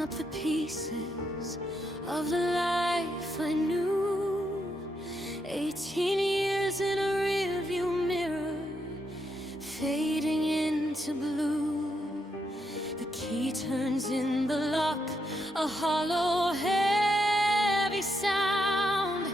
up the pieces of the life I knew. 18 years in a rearview mirror, fading into blue. The key turns in the lock, a hollow, heavy sound,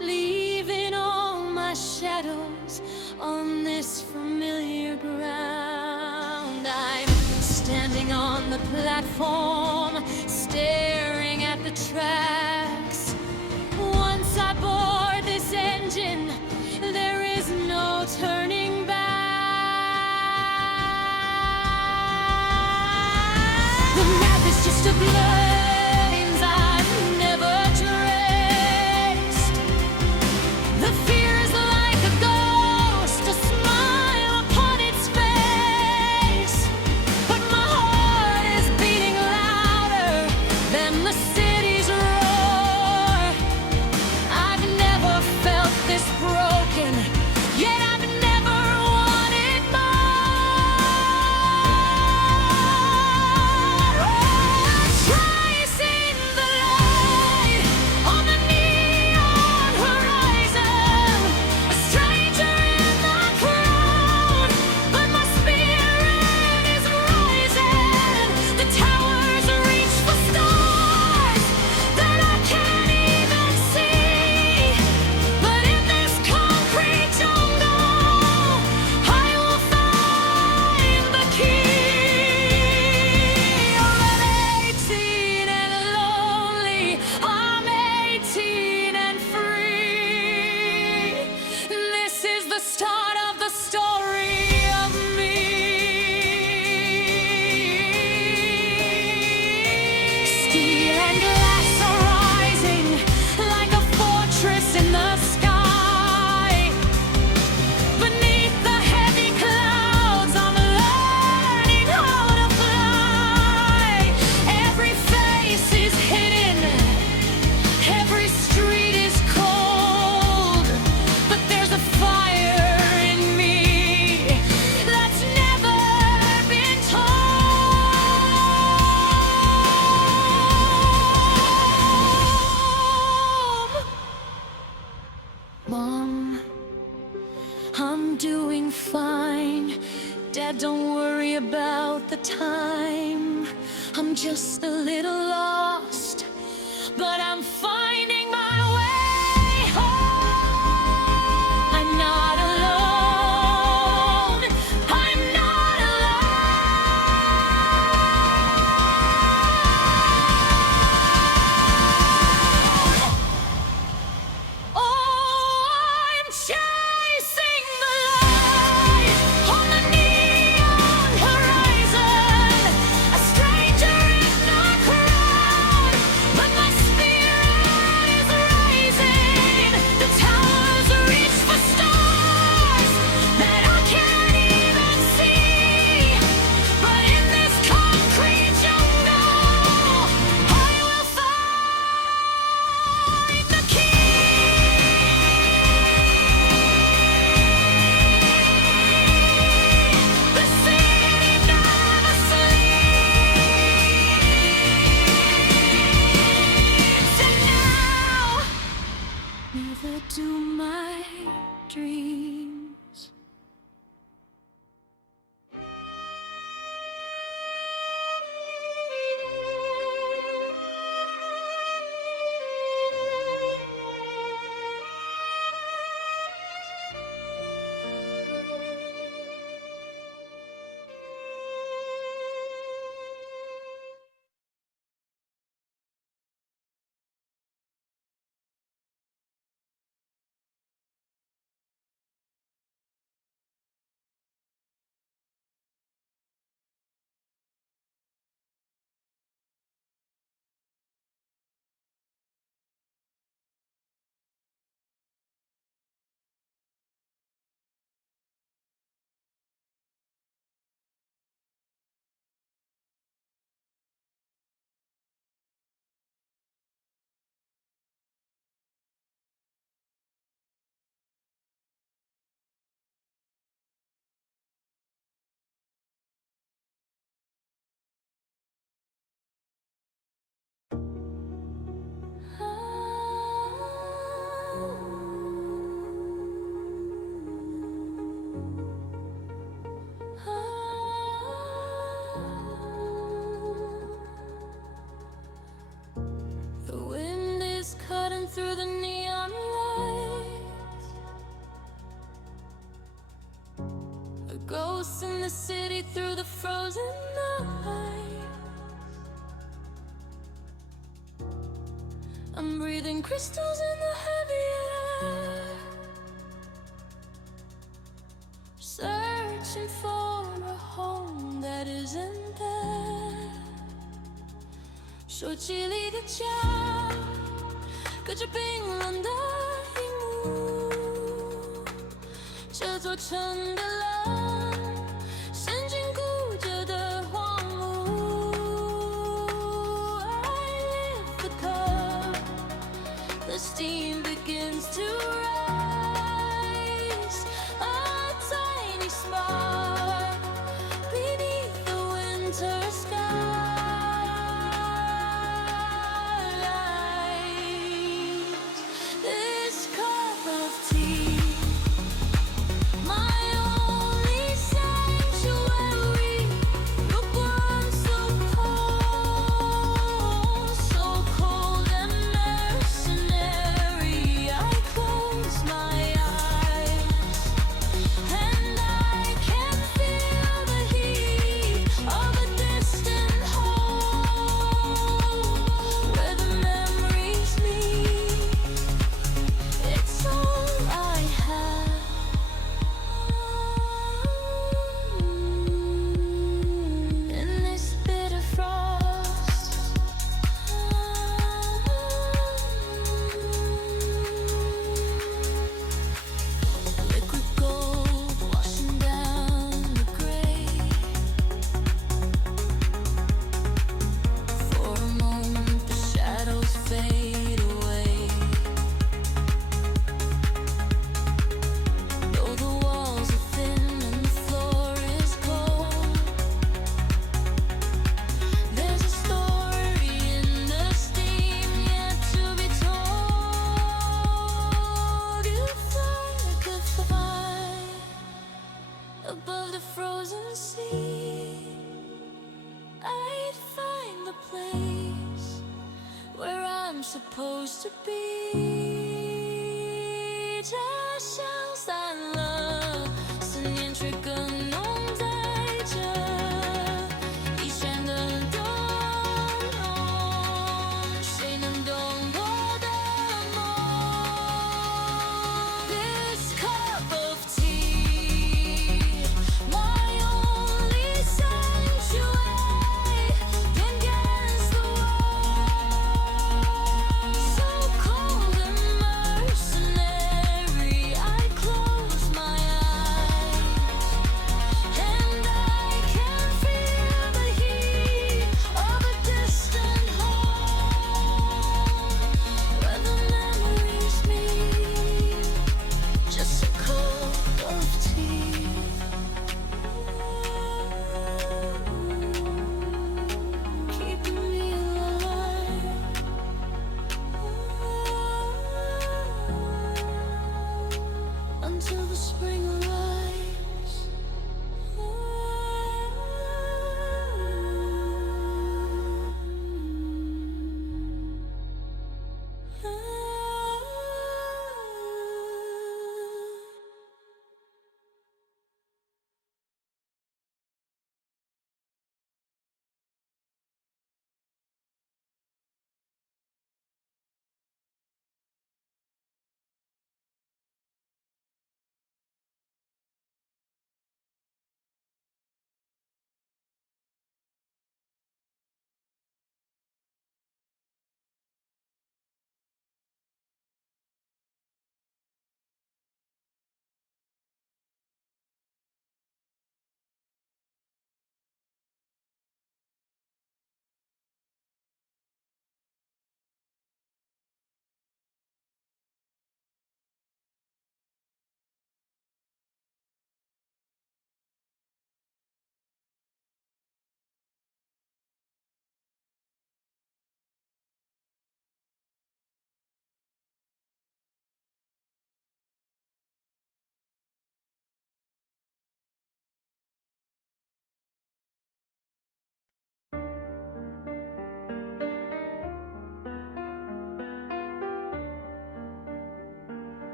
leaving all my shadows on this familiar ground. I'm standing on the platform, staring at the tracks. Once I board this engine, there is no turning back. The map is just a blur. Mom, I'm doing fine. Dad, don't worry about the time. I'm just a little lost, but I'm finding my way home. I'm not alone. I'm not alone. Oh, I'm chasing the light on the neon horizon. A stranger in the crowd. through the neon lights. A ghost in the city through the frozen night. I'm breathing crystals in the heavy air, searching for a home that isn't there. 手机里的家，隔着冰冷的荧幕，这座城的冷，陷进固着的荒芜。I lift the cup, the steam begins to rise, a tiny spark beneath the winter sky. Above the frozen sea, I'd find the place where I'm supposed to be. 这消散了，思念却更浓在这一圈的冬冬，谁能懂我的梦 ？This cup of tea, my only sanctuary against the world. So cold and mercenary, I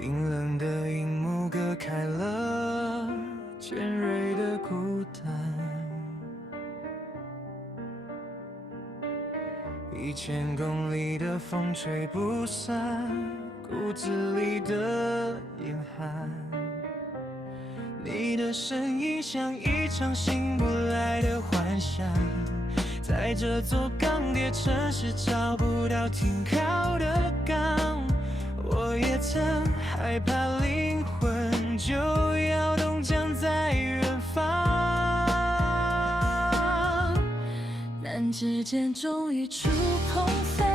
冰冷的荧幕隔开了尖锐的孤单，1000公里的风吹不散骨子里的严寒。你的身影像一场醒不来的幻想，在这座钢铁城市找不到停靠的港。我也曾害怕灵魂就要冻僵在远方，但指尖终于触碰飞